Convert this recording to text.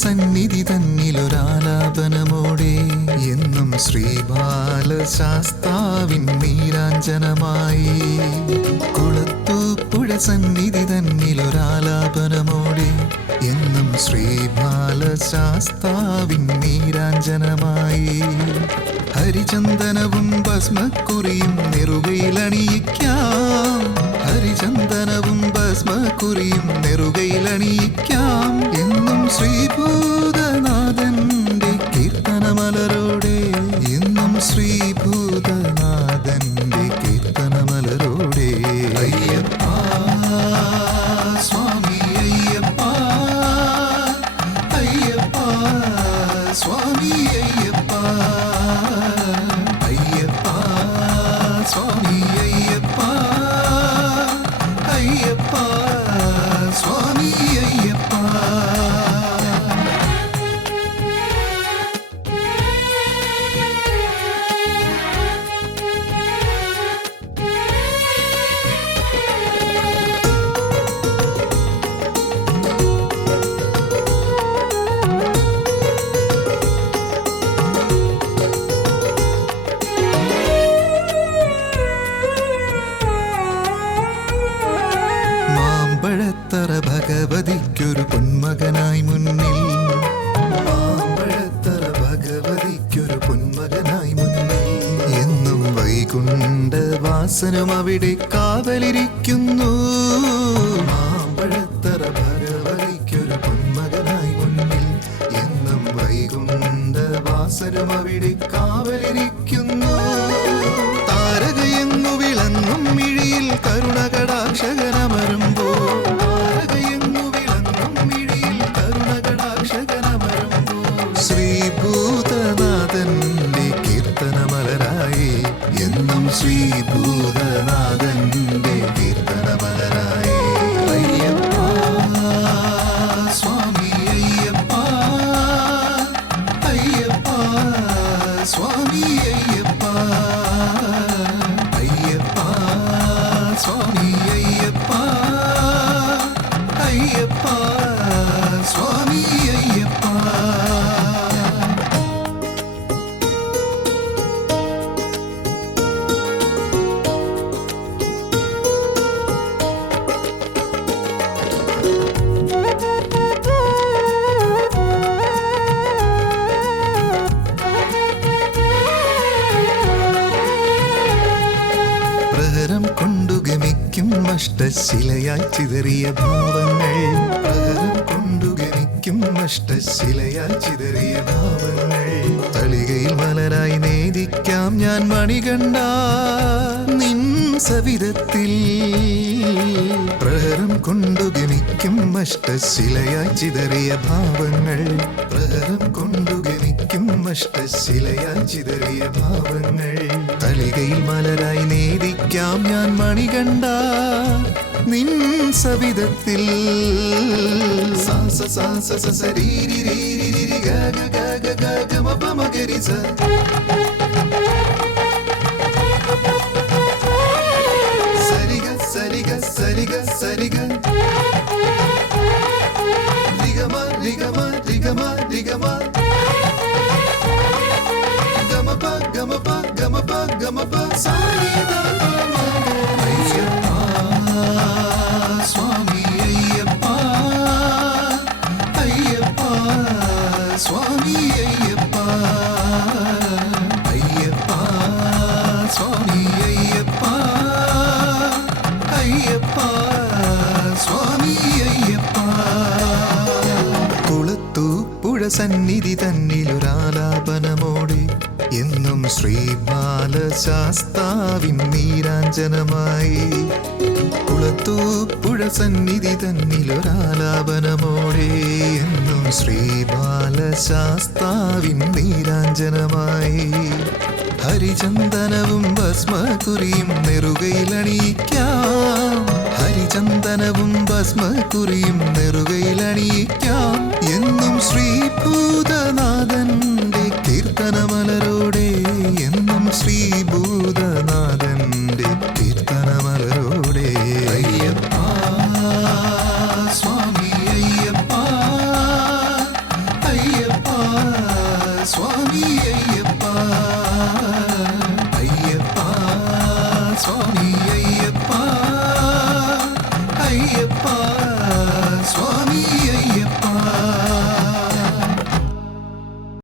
സന്നിധി തന്നിലൊരാലാപനമോടെ എന്നും ശ്രീബാലശാസ്താവിൻ നീരാഞ്ജനമായി. കുളത്തൂപ്പുഴ സന്നിധി തന്നിലൊരാലാപനമോടെ എന്നും ശ്രീബാലശാസ്താവിൻ നീരാഞ്ജനമായി. ഹരിചന്ദനവും ഭസ്മക്കുറിയും നെറുകയിലണിയിക്കാം, ഹരിചന്ദനവും ഭസ്മക്കുറിയും നെറുകയിലണിയിക്കാം. എന്നും ശ്രീഭൂതനാഥന്റെ കീർത്തനമലരോടെ, എന്നും ശ്രീഭൂതനാഥന്റെ കീർത്തനമലരോടെ. അയ്യപ്പ സ്വാമി അയ്യപ്പ, അയ്യപ്പ സ്വാമി അയ്യപ്പ, അയ്യപ്പ സ്വാമി അയ്യപ്പ, അയ്യപ്പ സ്വാമി അയ്യപ്പ. മാമ്പഴത്തറ ഭഗവതിക്കൊരു പൊന്മകനായി മുന്നിൽ, മാമ്പഴത്തറ ഭഗവതിക്കൊരു പൊന്മകനായി മുന്നിൽ. എന്നും വൈകുണ്ഠവാസനും അവിടെ കാവലിരിക്കുന്നു. മാമ്പഴത്തറ ഭഗവതിക്കൊരു പൊന്മകനായി മുന്നിൽ, എന്നും വൈകുണ്ഠവാസനും അവിടെ കാവലിരിക്കുന്നു. താരകയെങ്ങു വിളങ്ങും മിഴിയിൽ കരുണകടാക്ഷകനമരുമ്പോൾ, താരകയെങ്ങു വിളങ്ങും മിഴിയിൽ കരുണകടാക്ഷകനമരുമ്പോൾ. ശ്രീഭൂതനാഥന്റെ കീർത്തനമലരായി, എന്നും ശ്രീഭൂതനാഥന്റെ കീർത്തനമലരായി. അയ്യപ്പ സ്വാമി അയ്യപ്പ, അയ്യപ്പ സ്വാമി അയ്യപ്പ, അയ്യപ്പ സ്വാമി അയ്യപ്പ, അയ്യപ്പ സ്വാമി അയ്യപ്പ. പ്രഹരം കൊണ്ടു ഗമിക്കും അഷ്ടശിലയായി ചിതറിയ ഭാവങ്ങൾ, പ്രഹരം കൊണ്ടു ഗമിക്കും അഷ്ടശിലയായി ചിതറിയ ഭാവങ്ങൾ. തളികയിൽ മലരായി നേദിക്കാം ഞാൻ മണികണ്ഠ നിൻ സവിധത്തിൽ. പ്രഹരം കൊണ്ടു ഗമിക്കും അഷ്ടശിലയായി ചിതറിയ ഭാവങ്ങൾ, പ്രഹരം കൊണ്ടു ഗമിക്കും അഷ്ടശിലയായി ചിതറിയ ഭാവങ്ങൾ. തളികയിൽ മലരായി നേദിക്കാം ഞാൻ മണികണ്ഠ നിൻ സവിധത്തിൽ. സാസ സാസ സരീരി രീരി ഗഗ ഗഗ ഗഗ മപ മഗരി സ. സരിഗ സരിഗ സരിഗ സരിഗ രിഗമ രിഗമ രിഗമ രിഗമ ഗമപ ഗമപ ഗമപ ഗമപ സാരിദ. അയ്യപ്പ സ്വാമി അയ്യപ്പ, അയ്യപ്പ സ്വാമി അയ്യപ്പ, അയ്യപ്പ സ്വാമി അയ്യപ്പ, അയ്യപ്പ സ്വാമി അയ്യപ്പ. കുളത്തൂപ്പുഴ സന്നിധി തന്നിലൊരാലാപനമോടെ എന്നും ശ്രീബാലശാസ്താവിൻ നീരാഞ്ജനമായി. കുളത്തൂപ്പുഴ സന്നിധി തന്നിലൊരാലാപനമോടെ എന്നും ശ്രീബാലശാസ്താവിൻ നീരാഞ്ജനമായി. ഹരിചന്ദനവും ഭസ്മക്കുറിയും നെറുകയിലണിയിക്കാം, ഹരിചന്ദനവും ഭസ്മക്കുറിയും നെറുകയിലണിയിക്കാം.